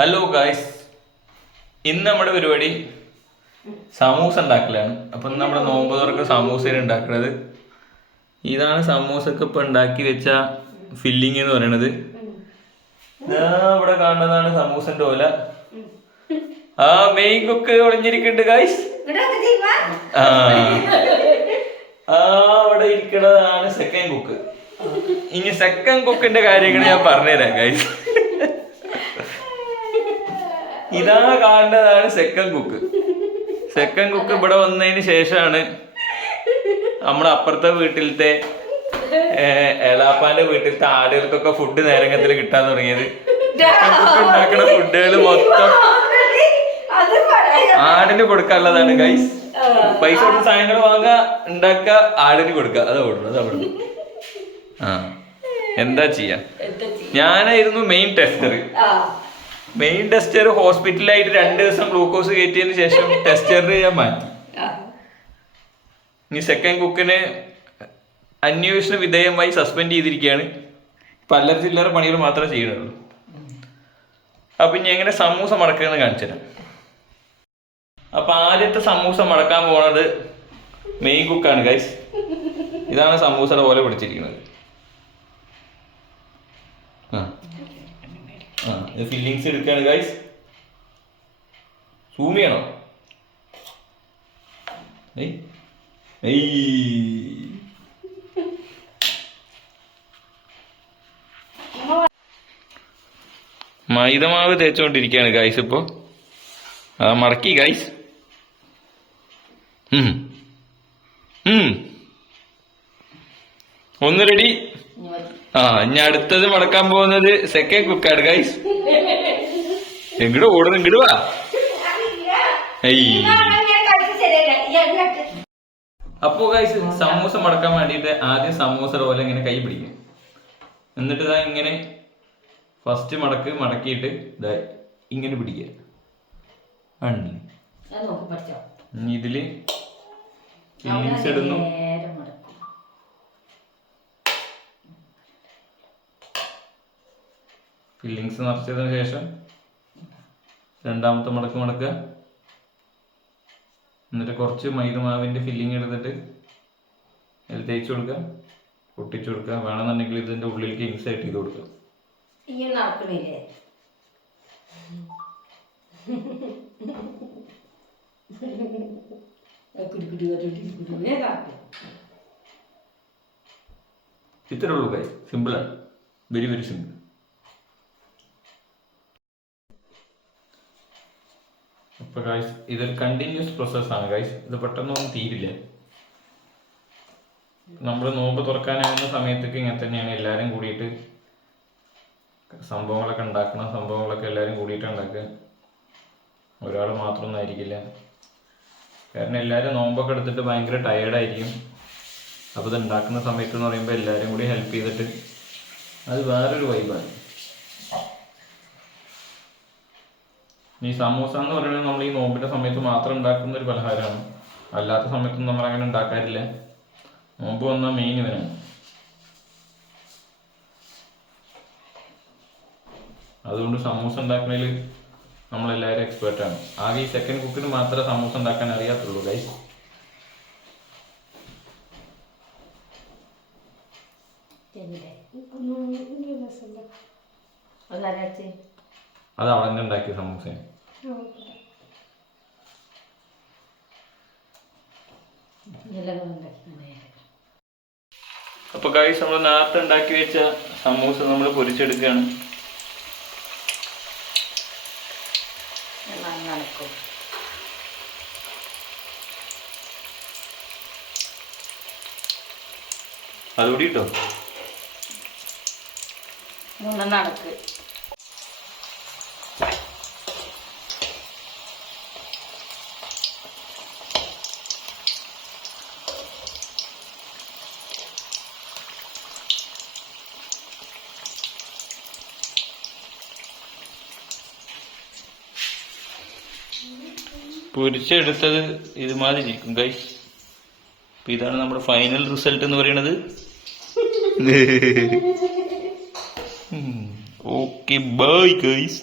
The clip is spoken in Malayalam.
ഹലോ ഗായ്സ്, ഇന്ന് നമ്മുടെ പരിപാടി സമൂസ ഉണ്ടാക്കലാണ്. അപ്പം നമ്മുടെ നോമ്പ് തുറക്ക് സമൂസയാണ് ഉണ്ടാക്കുന്നത്. ഇതാണ് സമൂസക്ക് ഇപ്പം ഉണ്ടാക്കി വെച്ച ഫില്ലിങ് എന്ന് പറയുന്നത്. ഇവിടെ കാണുന്നതാണ് സമൂസന്റെ ഓല. ആ മെയിൻ കുക്ക് ഒളിഞ്ഞിരിക്കുന്നുണ്ട് ഗായ്സ്. അവിടെ ഇരിക്കുന്നതാണ് സെക്കൻഡ് കുക്ക്. ഇനി സെക്കൻഡ് കുക്കിന്റെ കാര്യങ്ങൾ ഞാൻ പറഞ്ഞുതരാം ഗായ്സ്. ഇതാ കാണുന്നതാണ് സെക്കൻഡ് കുക്ക്. സെക്കൻഡ് കുക്ക് ഇവിടെ വന്നതിന് ശേഷമാണ് നമ്മുടെ അപ്പുറത്തെ വീട്ടിലത്തെ എളാപ്പാന്റെ വീട്ടിലത്തെ ആടുകൾക്കൊക്കെ ഫുഡ് നേരങ്ങത്തിൽ കിട്ടാൻ തുടങ്ങിയത്. സെക്കൻഡ് കുക്ക് ഉണ്ടാക്കുന്ന ഫുഡുകൾ മൊത്തം ആടിന് കൊടുക്കാനുള്ളതാണ് ഗൈസ്. പൈസ കൊടുത്ത് സാധനങ്ങൾ വാങ്ങുക, ഉണ്ടാക്കുക, ആടിന് കൊടുക്കുക. അത് ഓടുന്നു. ആ എന്താ ചെയ്യാ, ഞാനായിരുന്നു മെയിൻ ടെസ്റ്റർ. ഹോസ്പിറ്റലായിട്ട് 2 ദിവസം ഗ്ലൂക്കോസ് കയറ്റിയതിന് ശേഷം ടെസ്റ്റർ ഞാൻ മാറ്റി. ഇനി സെക്കൻഡ് കുക്കിന് അന്വേഷണ വിധേയമായി സസ്പെൻഡ് ചെയ്തിരിക്കുകയാണ്. ഇപ്പം അല്ലറ ചില്ലറ പണികൾ മാത്രമേ ചെയ്യണുള്ളൂ. അപ്പം ഇനി എങ്ങനെ സമൂസ മടക്കുകയെന്ന് കാണിച്ചു തരാം. അപ്പം ആദ്യത്തെ സമൂസ മടക്കാൻ പോകുന്നത് മെയിൻ കുക്കാണ് ഗൈസ്. ഇതാണ് സമൂസയുടെ പോലെ പിടിച്ചിരിക്കുന്നത്. ഫില്ലിങ്സ് എടുക്കുകയാണ് ഗൈസ്. സൂം ചെയ്യണോ? മൈദമാവ് തേച്ചുകൊണ്ടിരിക്കുകയാണ് ഗൈസ്. ഇപ്പോ മടക്കി ഗൈസ്. ഒന്ന് റെഡി. ഇനി അടുത്തത് മടക്കാൻ പോകുന്നത് സെക്കൻഡ് കുക്കാണ് ഗൈസ്. എങ്ങോട്ട് ഓടുന്നു? ഇങ്ങോട്ട് വാ. അപ്പോ ഗൈസ്, സമൂസ മടക്കാൻ വേണ്ടിയിട്ട് ആദ്യം സമൂസ പോലെ ഇങ്ങനെ കൈ പിടിക്കും. എന്നിട്ട് ഇതാ ഇങ്ങനെ ഫസ്റ്റ് മടക്കിയിട്ട് ഇതാ ഇങ്ങനെ പിടിക്കുക. ഇതില് ഫില്ലിങ്സ് ഇടുന്നു. ഫില്ലിങ്സ് നിറച്ചതിന് ശേഷം രണ്ടാമത്തെ മടക്കുക. എന്നിട്ട് കുറച്ച് മൈദമാവിൻ്റെ ഫില്ലിങ് എടുത്തിട്ട് അതിൽ തേച്ച് കൊടുക്കുക, പൊട്ടിച്ചു കൊടുക്കുക. വേണമെന്നുണ്ടെങ്കിൽ ഇതിൻ്റെ ഉള്ളിലേക്ക് ഇൻസൈറ്റ് ചെയ്ത് കൊടുക്കുക. ഇത്രേ ഉള്ളൂ ഗൈസ്. സിമ്പിളാണ്, വെരി വെരി സിമ്പിൾ. അപ്പോൾ ഗൈസ്, ഇതൊരു കണ്ടിന്യൂസ് പ്രോസസ്സാണ് ഗൈസ്. ഇത് പെട്ടെന്നൊന്നും തീരില്ല. നമ്മൾ നോമ്പ് തുറക്കാനാകുന്ന സമയത്തൊക്കെ ഇങ്ങനെ തന്നെയാണ്. എല്ലാവരും കൂടിയിട്ട് സംഭവങ്ങളൊക്കെ എല്ലാവരും കൂടിയിട്ട് ഉണ്ടാക്കുക. ഒരാൾ മാത്രമൊന്നും ആയിരിക്കില്ല. കാരണം എല്ലാവരും നോമ്പൊക്കെ എടുത്തിട്ട് ഭയങ്കര ടയേർഡായിരിക്കും. അപ്പോൾ ഇത് ഉണ്ടാക്കുന്ന സമയത്ത് എന്ന് പറയുമ്പോൾ എല്ലാവരും കൂടി ഹെൽപ്പ് ചെയ്തിട്ട് അത് വേറൊരു വൈബാണ്. ഈ സമൂസ എന്ന് പറയുന്നത് നമ്മൾ ഈ നോമ്പിൻ്റെ സമയത്ത് മാത്രം ഉണ്ടാക്കുന്ന ഒരു പലഹാരമാണ്. അല്ലാത്ത സമയത്തൊന്നും നമ്മളങ്ങനെ ഉണ്ടാക്കാറില്ല. നോമ്പ് വന്നാൽ മെയിൻ ഇവനാണ്. അതുകൊണ്ട് സമൂസ ഉണ്ടാക്കുന്നതിൽ നമ്മളെല്ലാവരും എക്സ്പേർട്ടാണ്. ആകെ ഈ സെക്കൻഡ് കുക്കിന് മാത്രമേ സമൂസ ഉണ്ടാക്കാൻ അറിയാത്തുള്ളൂ ഗൈസ്. അത് അവൾ തന്നെ ഉണ്ടാക്കിയ സമൂസ. അപ്പൊ ഗൈസ്, നമ്മൾ നേരത്തെ ഉണ്ടാക്കി വെച്ച സമൂസ നമ്മൾ പൊരിച്ചെടുക്കുകയാണ്. അതുകൂടി ഇട്ടോ. പൊരിച്ചെടുത്തത് ഇതുമാതിരി ഇരിക്കും ഗൈസ്. അപ്പൊ ഇതാണ് നമ്മുടെ ഫൈനൽ റിസൾട്ട് എന്ന് പറയുന്നത്. Okay, bye guys.